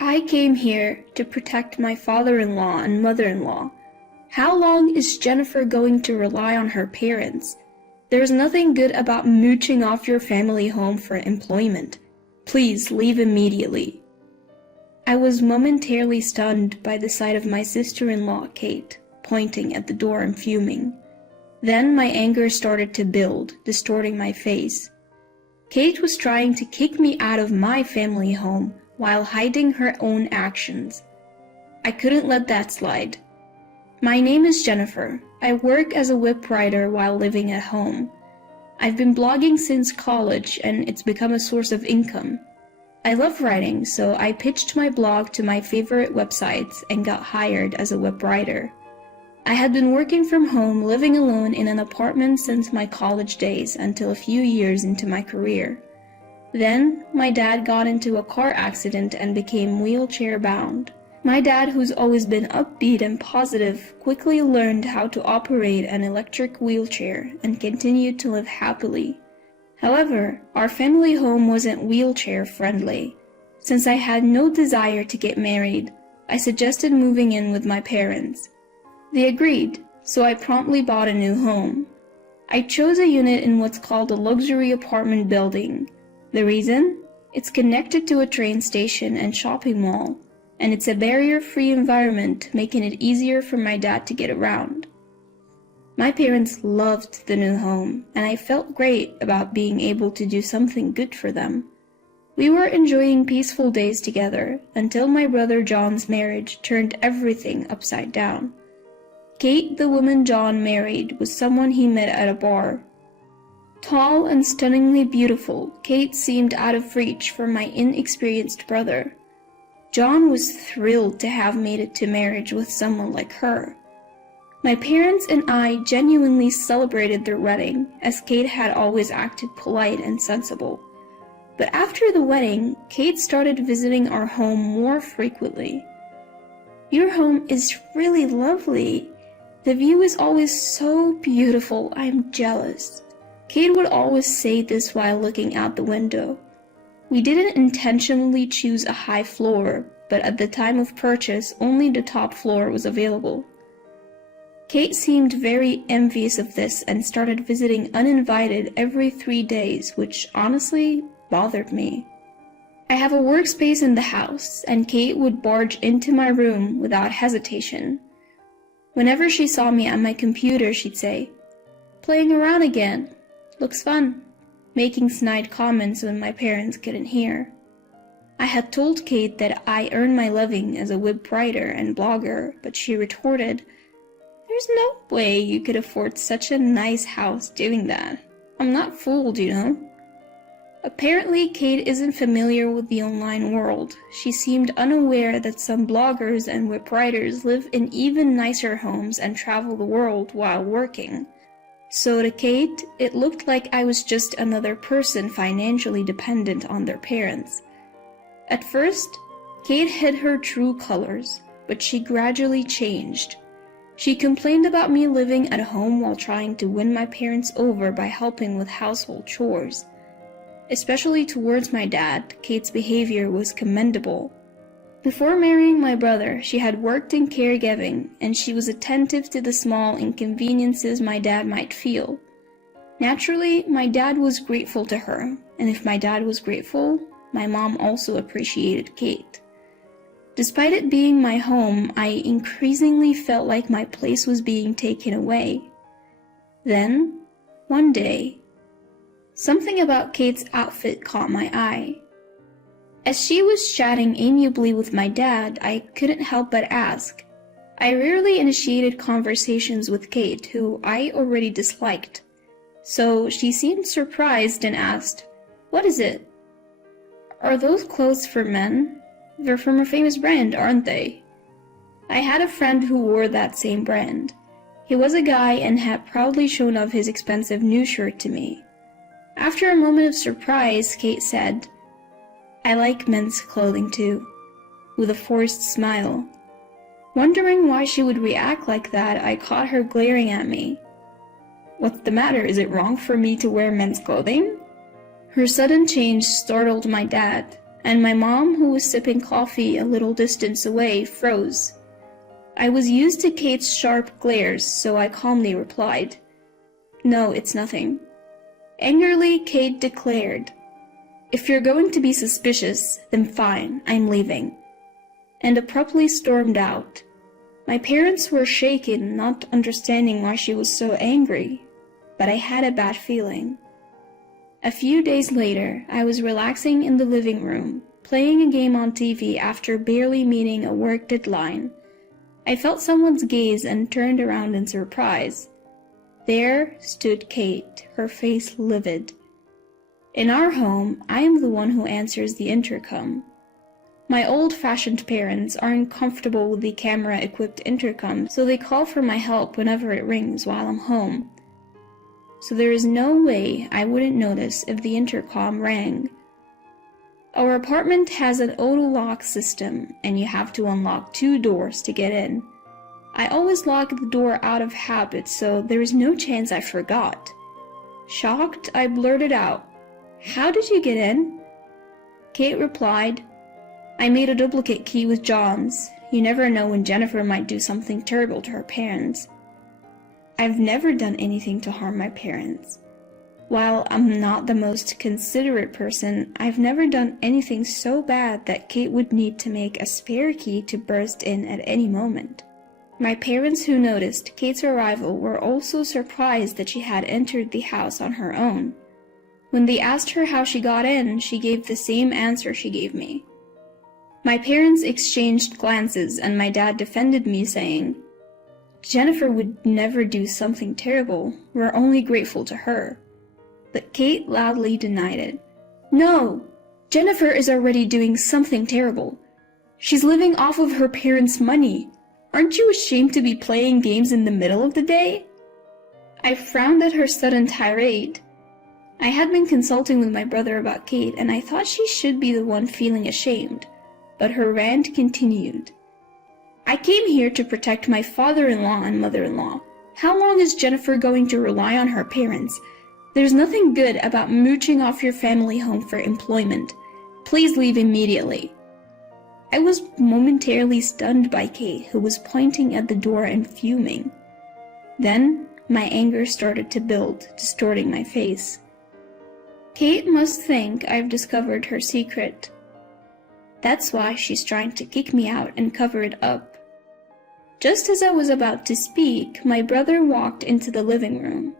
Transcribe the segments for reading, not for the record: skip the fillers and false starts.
I came here to protect my father-in-law and mother-in-law. How long is Jennifer going to rely on her parents? There's nothing good about mooching off your family home for employment. Please leave immediately. I was momentarily stunned by the sight of my sister-in-law, Kate, pointing at the door and fuming. Then my anger started to build, distorting my face. Kate was trying to kick me out of my family home while hiding her own actions. I couldn't let that slide. My name is Jennifer. I work as a whip writer while living at home. I've been blogging since college and it's become a source of income. I love writing, so I pitched my blog to my favorite websites and got hired as a web writer. I had been working from home, living alone in an apartment since my college days until a few years into my career. Then, my dad got into a car accident and became wheelchair-bound. My dad, who's always been upbeat and positive, quickly learned how to operate an electric wheelchair and continued to live happily. However, our family home wasn't wheelchair-friendly. Since I had no desire to get married, I suggested moving in with my parents. They agreed, so I promptly bought a new home. I chose a unit in what's called a luxury apartment building. The reason? It's connected to a train station and shopping mall, and it's a barrier-free environment, making it easier for my dad to get around. My parents loved the new home, and I felt great about being able to do something good for them. We were enjoying peaceful days together until my brother John's marriage turned everything upside down. Kate, the woman John married, was someone he met at a bar. Tall and stunningly beautiful, Kate seemed out of reach for my inexperienced brother. John was thrilled to have made it to marriage with someone like her. My parents and I genuinely celebrated their wedding, as Kate had always acted polite and sensible. But after the wedding, Kate started visiting our home more frequently. "Your home is really lovely. The view is always so beautiful, I'm jealous." Kate would always say this while looking out the window. We didn't intentionally choose a high floor, but at the time of purchase, only the top floor was available. Kate seemed very envious of this and started visiting uninvited every 3 days, which honestly bothered me. I have a workspace in the house, and Kate would barge into my room without hesitation. Whenever she saw me at my computer, she'd say, "Playing around again. Looks fun," making snide comments when my parents couldn't hear. I had told Kate that I earned my living as a web writer and blogger, but she retorted, "There's no way you could afford such a nice house doing that. I'm not fooled, you know." Apparently, Kate isn't familiar with the online world. She seemed unaware that some bloggers and web writers live in even nicer homes and travel the world while working. So to Kate, it looked like I was just another person financially dependent on their parents. At first, Kate hid her true colors, but she gradually changed. She complained about me living at home while trying to win my parents over by helping with household chores. Especially towards my dad, Kate's behavior was commendable. Before marrying my brother, she had worked in caregiving, and she was attentive to the small inconveniences my dad might feel. Naturally, my dad was grateful to her, and if my dad was grateful, my mom also appreciated Kate. Despite it being my home, I increasingly felt like my place was being taken away. Then, one day, something about Kate's outfit caught my eye. As she was chatting amiably with my dad, I couldn't help but ask. I rarely initiated conversations with Kate, who I already disliked. So she seemed surprised and asked, "What is it?" "Are those clothes for men? They're from a famous brand, aren't they?" I had a friend who wore that same brand. He was a guy and had proudly shown off his expensive new shirt to me. After a moment of surprise, Kate said, "I like men's clothing too," with a forced smile. Wondering why she would react like that, I caught her glaring at me. "What's the matter? Is it wrong for me to wear men's clothing?" Her sudden change startled my dad. and my mom, who was sipping coffee a little distance away, froze. I was used to Kate's sharp glares, so I calmly replied, "No, it's nothing." Angrily, Kate declared, "If you're going to be suspicious, then fine, I'm leaving," and abruptly stormed out. My parents were shaken, not understanding why she was so angry, but I had a bad feeling. A few days later, I was relaxing in the living room, playing a game on TV after barely meeting a work deadline. I felt someone's gaze and turned around in surprise. There stood Kate, her face livid. In our home, I am the one who answers the intercom. My old-fashioned parents aren't comfortable with the camera-equipped intercom, so they call for my help whenever it rings while I'm home. So there is no way I wouldn't notice if the intercom rang. Our apartment has an auto-lock system, and you have to unlock 2 doors to get in. I always lock the door out of habit, so there is no chance I forgot. Shocked, I blurted out, "How did you get in?" Kate replied, "I made a duplicate key with John's. You never know when Jennifer might do something terrible to her parents." I've never done anything to harm my parents. While I'm not the most considerate person, I've never done anything so bad that Kate would need to make a spare key to burst in at any moment. My parents, who noticed Kate's arrival, were also surprised that she had entered the house on her own. When they asked her how she got in, she gave the same answer she gave me. My parents exchanged glances, and my dad defended me, saying, "Jennifer would never do something terrible. We're only grateful to her." But Kate loudly denied it. "No! Jennifer is already doing something terrible. She's living off of her parents' money. Aren't you ashamed to be playing games in the middle of the day?" I frowned at her sudden tirade. I had been consulting with my brother about Kate, and I thought she should be the one feeling ashamed. But her rant continued. "I came here to protect my father-in-law and mother-in-law. How long is Jennifer going to rely on her parents? There's nothing good about mooching off your family home for employment. Please leave immediately." I was momentarily stunned by Kate, who was pointing at the door and fuming. Then my anger started to build, distorting my face. Kate must think I've discovered her secret. That's why she's trying to kick me out and cover it up. Just as I was about to speak, my brother walked into the living room.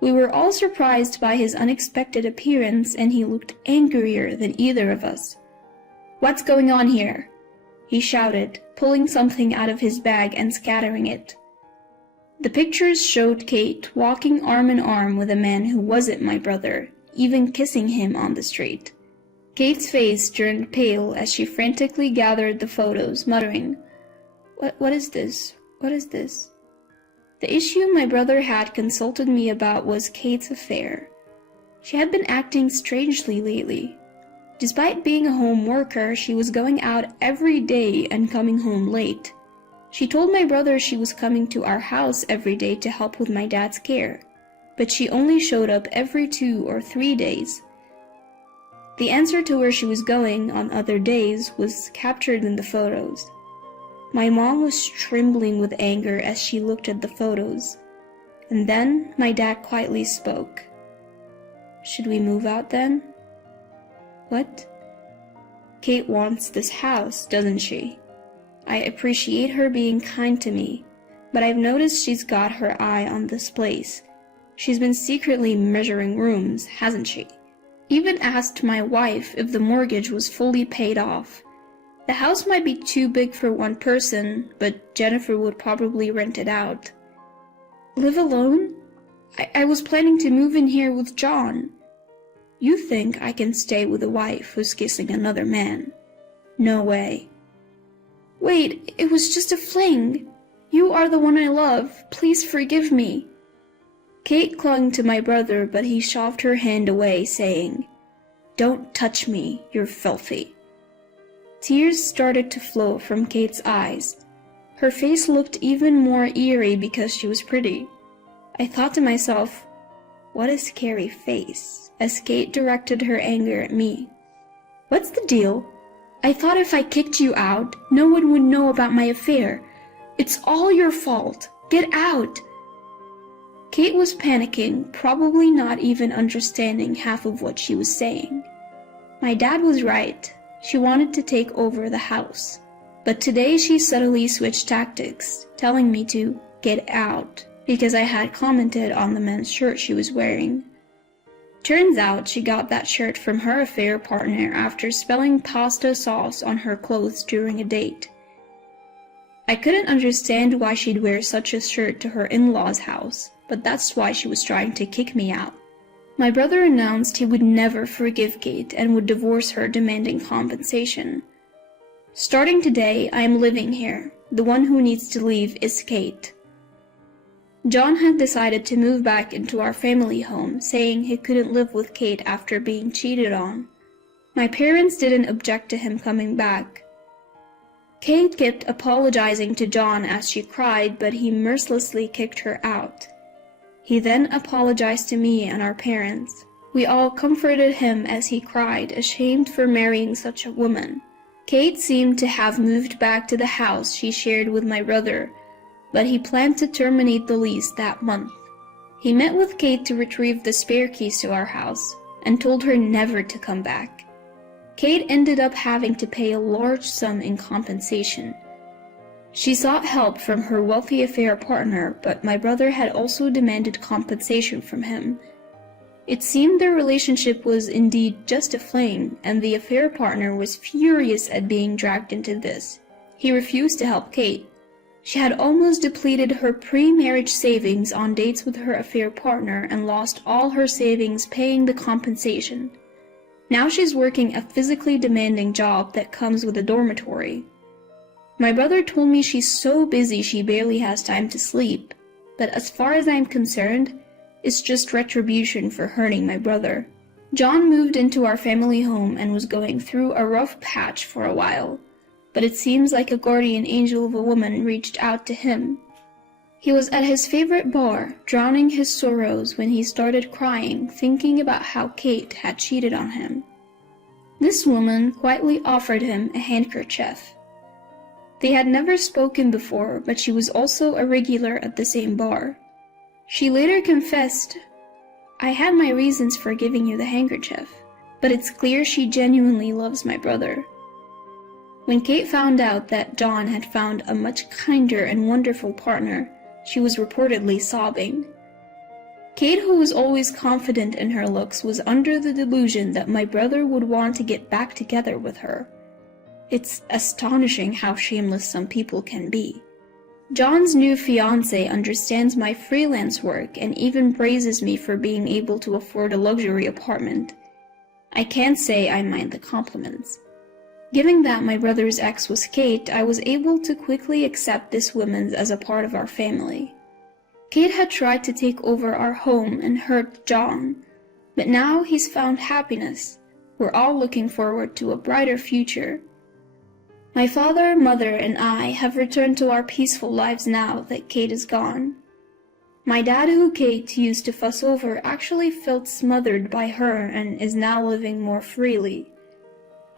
We were all surprised by his unexpected appearance, and he looked angrier than either of us. "What's going on here?" he shouted, pulling something out of his bag and scattering it. The pictures showed Kate walking arm in arm with a man who wasn't my brother, even kissing him on the street. Kate's face turned pale as she frantically gathered the photos, muttering, What is this? What is this?" The issue my brother had consulted me about was Kate's affair. She had been acting strangely lately. Despite being a home worker, she was going out every day and coming home late. She told my brother she was coming to our house every day to help with my dad's care, but she only showed up every 2 or 3 days. The answer to where she was going on other days was captured in the photos. My mom was trembling with anger as she looked at the photos. And then my dad quietly spoke. "Should we move out then?" "What?" "Kate wants this house, doesn't she? I appreciate her being kind to me, but I've noticed she's got her eye on this place. She's been secretly measuring rooms, hasn't she? Even asked my wife if the mortgage was fully paid off. The house might be too big for one person, but Jennifer would probably rent it out." "Live alone? I was planning to move in here with John." "You think I can stay with a wife who's kissing another man? No way." "Wait, it was just a fling. You are the one I love. Please forgive me." Kate clung to my brother, but he shoved her hand away, saying, "Don't touch me, you're filthy." Tears started to flow from Kate's eyes. Her face looked even more eerie because she was pretty. I thought to myself, what a scary face, as Kate directed her anger at me. What's the deal? I thought if I kicked you out, no one would know about my affair. It's all your fault. Get out! Kate was panicking, probably not even understanding half of what she was saying. My dad was right. She wanted to take over the house. But today she suddenly switched tactics, telling me to get out because I had commented on the men's shirt she was wearing. Turns out she got that shirt from her affair partner after spilling pasta sauce on her clothes during a date. I couldn't understand why she'd wear such a shirt to her in-laws' house, but that's why she was trying to kick me out. My brother announced he would never forgive Kate and would divorce her, demanding compensation. Starting today, I am living here. The one who needs to leave is Kate. John had decided to move back into our family home, saying he couldn't live with Kate after being cheated on. My parents didn't object to him coming back. Kate kept apologizing to John as she cried, but he mercilessly kicked her out. He then apologized to me and our parents. We all comforted him as he cried, ashamed for marrying such a woman. Kate seemed to have moved back to the house she shared with my brother, but he planned to terminate the lease that month. He met with Kate to retrieve the spare keys to our house and told her never to come back. Kate ended up having to pay a large sum in compensation. She sought help from her wealthy affair partner, but my brother had also demanded compensation from him. It seemed their relationship was indeed just a fling, and the affair partner was furious at being dragged into this. He refused to help Kate. She had almost depleted her pre-marriage savings on dates with her affair partner and lost all her savings paying the compensation. Now she's working a physically demanding job that comes with a dormitory. My brother told me she's so busy she barely has time to sleep, but as far as I'm concerned, it's just retribution for hurting my brother. John moved into our family home and was going through a rough patch for a while, but it seems like a guardian angel of a woman reached out to him. He was at his favorite bar, drowning his sorrows when he started crying, thinking about how Kate had cheated on him. This woman quietly offered him a handkerchief. They had never spoken before, but she was also a regular at the same bar. She later confessed, "I had my reasons for giving you the handkerchief, but it's clear she genuinely loves my brother." When Kate found out that John had found a much kinder and wonderful partner, she was reportedly sobbing. Kate, who was always confident in her looks, was under the delusion that my brother would want to get back together with her. It's astonishing how shameless some people can be. John's new fiancé understands my freelance work and even praises me for being able to afford a luxury apartment. I can't say I mind the compliments. Given that my brother's ex was Kate, I was able to quickly accept this woman as a part of our family. Kate had tried to take over our home and hurt John, but now he's found happiness. We're all looking forward to a brighter future. My father, mother, and I have returned to our peaceful lives now that Kate is gone. My dad, who Kate used to fuss over, actually felt smothered by her and is now living more freely.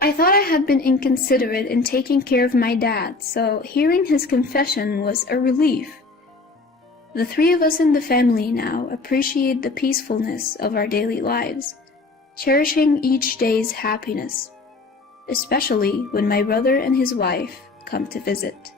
I thought I had been inconsiderate in taking care of my dad, so hearing his confession was a relief. The three of us in the family now appreciate the peacefulness of our daily lives, cherishing each day's happiness, especially when my brother and his wife come to visit.